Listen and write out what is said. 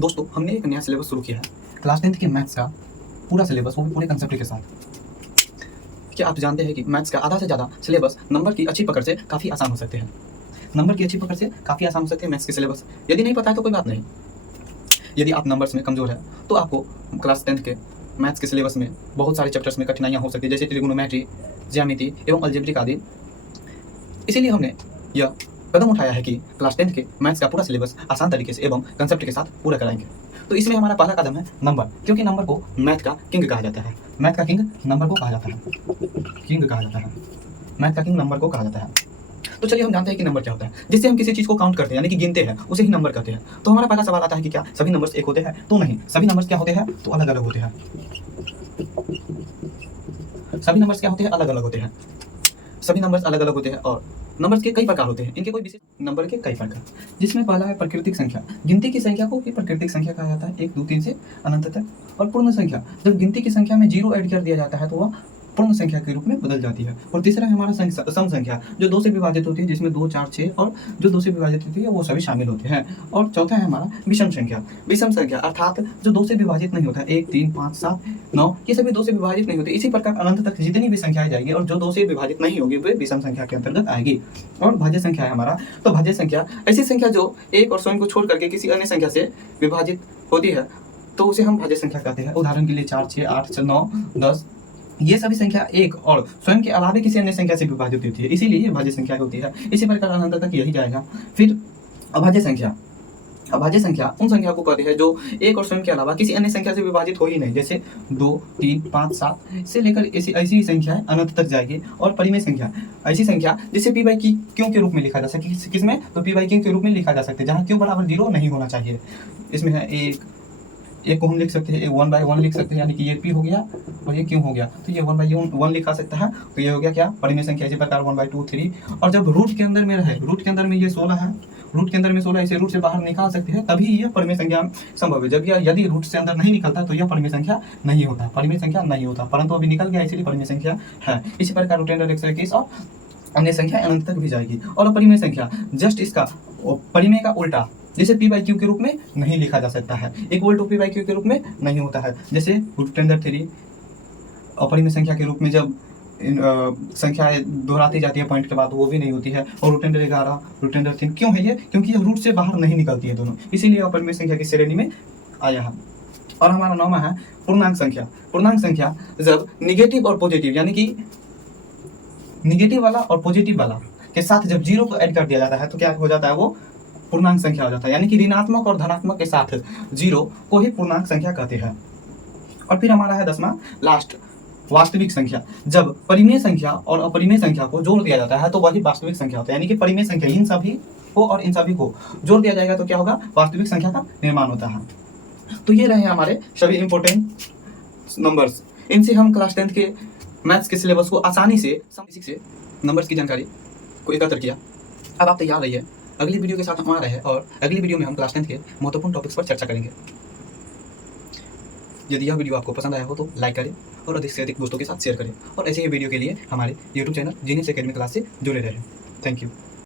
दोस्तों, हमने एक नया सिलेबस शुरू किया है, क्लास 10th के मैथ्स का पूरा सिलेबस, वो भी पूरे कंसेप्ट के साथ। क्या आप जानते हैं कि मैथ्स का आधा से ज़्यादा सिलेबस नंबर की अच्छी पकड़ से काफ़ी आसान हो सकते हैं। नंबर की अच्छी पकड़ से काफ़ी आसान हो सकते हैं मैथ्स के सिलेबस। यदि नहीं पता है तो कोई बात नहीं। यदि आप नंबर्स में कमज़ोर है तो आपको क्लास 10th के मैथ्स के सिलेबस में बहुत सारे चैप्टर्स में कठिनाइयाँ हो सकती है, जैसे ट्रिग्नोमेट्री, ज्यामिति एवं अलजेब्रिक आदि। इसीलिए हमने यह कदम उठाया है कि क्लास 10th के मैथ्स का पूरा सिलेबस आसान तरीके से एवं कंसेप्ट के साथ पूरा कराएंगे। तो इसमें हमारा पहला कदम है नंबर, क्योंकि नंबर को मैथ का किंग कहा जाता है। मैथ का किंग नंबर को कहा जाता है, किंग कहा जाता है, मैथ का किंग नंबर को कहा जाता है। तो चलिए हम जानते हैं कि नंबर क्या होता है। जिससे हम किसी चीज़ को काउंट करते हैं, यानी कि गिनते हैं, उसे ही नंबर कहते हैं। तो हमारा पहला सवाल आता है कि क्या सभी नंबर्स एक होते हैं? तो नहीं, सभी नंबर्स क्या होते हैं? तो अलग अलग होते हैं। सभी नंबर्स क्या होते हैं? अलग अलग होते हैं। सभी नंबर्स अलग अलग होते हैं और नंबर्स के कई प्रकार होते हैं। इनके कोई विशेष नंबर के कई प्रकार, जिसमें पहला है प्राकृतिक संख्या। गिनती की संख्या को भी प्राकृतिक संख्या कहा जाता है, 1 2 3 से अनंत तक। और पूर्ण संख्या, जब गिनती की संख्या में 0 ऐड कर दिया जाता है तो वह पूर्ण संख्या के रूप में बदल जाती है। और तीसरा है हमारा सम संख्या, जो 2 से विभाजित होती है, जिसमें 2 4 6 और जो 2 से विभाजित होती है वो सभी शामिल होते हैं। और चौथा है हमारा विषम संख्या। विषम संख्या अर्थात जो 2 से विभाजित नहीं होता, 1 3 5 7 9, ये सभी 2 से विभाजित नहीं होते। इसी प्रकार अनंत तक जितनी भी संख्याएं जाएगी और जो 2 से विभाजित नहीं होगी वे विषम संख्या के अंतर्गत आएगी। और भाज्य संख्या है हमारा, तो भाज्य संख्या ऐसी संख्या जो एक और स्वयं को छोड़ करके किसी अन्य संख्या से विभाजित होती है, तो उसे हम भाज्य संख्या कहते हैं। उदाहरण के लिए 4 6 8 9 10, ये सभी संख्या एक और स्वयं के अलावा किसी अन्य संख्या से विभाजित होती है, इसीलिए ये भाज्य संख्या होती है। इसी प्रकार अनंत तक यही जाएगा। फिर अभाज्य संख्या। अभाज्य संख्या उन संख्या को कहते हैं जो एक और स्वयं के अलावा किसी अन्य संख्या से विभाजित हो ही नहीं, जैसे 2 3 5 7 से लेकर ऐसी संख्याएं अनंत तक जाएगी। और परिमेय संख्या, ऐसी संख्या जिसे p बाई क्यू के रूप में लिखा जा सके। किसमें? तो p बाई क्यू के रूप में लिखा जा सकता है, जहाँ q बराबर 0 नहीं होना चाहिए। इसमें है एक को हम लिख सकते हैं 1/1 लिख सकते हैं, यानी कि ये p हो गया और ये q हो गया, तो ये 1/1 लिखा सकता है। तो ये हो गया क्या? परिमेय संख्या। इसी प्रकार 1/2 3। और जब रूट के अंदर में रहे, रूट के अंदर में ये 16 है, रूट के अंदर में 16, इसे रूट से बाहर निकाल सकते हैं, तभी यह परिमेय संख्या संभव है। जब यदि रूट से अंदर नहीं निकलता तो यह परिमेय संख्या नहीं होता, परिमेय संख्या नहीं होता। परंतु अभी निकल गया, इसलिए परिमेय संख्या है। इसी प्रकार रूट 121 और अन्य संख्या अनंत तक भी जाएगी। और अपरिमेय संख्या जस्ट इसका परिमेय का उल्टा, जिसे p बाई क्यू के रूप में नहीं लिखा जा सकता है, equal to p by q के रूप में नहीं होता है। जैसे रूट 3 अपरिमेय संख्या के रूप में जब संख्याएं दोहराती जाती है पॉइंट के बाद, वो भी नहीं होती है। और रूट 11 रूट 3 क्यों है ये? क्योंकि ये रूट से बाहर नहीं निकलती है दोनों, इसीलिए अपरिमेय संख्या की श्रेणी में आया है। और हमारा 9वां है पूर्णांक संख्या। पूर्णांक संख्या जब निगेटिव और पॉजिटिव, यानी कि निगेटिव वाला और पॉजिटिव वाला के साथ जब 0 को ऐड कर दिया जाता है तो क्या हो जाता है? वो पूर्णांक संख्या हो जाता है, यानी कि ऋणात्मक और धनात्मक के साथ 0 को ही पूर्णांक संख्या कहते हैं। और फिर हमारा है 10वां लास्ट, वास्तविक संख्या। जब परिमेय संख्या और अपरिमेय संख्या को जोड़ दिया जाता है तो वही वास्तविक संख्या होता है, यानी कि परिमेय संख्या इन सभी को और इन सभी को जोड़ दिया जाएगा तो क्या होगा? वास्तविक संख्या का निर्माण होता है। तो ये रहे हमारे सभी इंपॉर्टेंट नंबर्स। इनसे हम क्लास 10th के मैथ्स के सिलेबस को आसानी से नंबर्स की जानकारी को एकत्र किया। अब आप तैयार रहिए, अगली वीडियो के साथ हम आ रहे हैं और अगली वीडियो में हम क्लास 10th के महत्वपूर्ण टॉपिक्स पर चर्चा करेंगे। यदि यह वीडियो आपको पसंद आया हो तो लाइक करें और अधिक से अधिक दोस्तों के साथ शेयर करें। और ऐसे ही वीडियो के लिए हमारे YouTube channel genius academy class से जुड़े रहें। Thank you.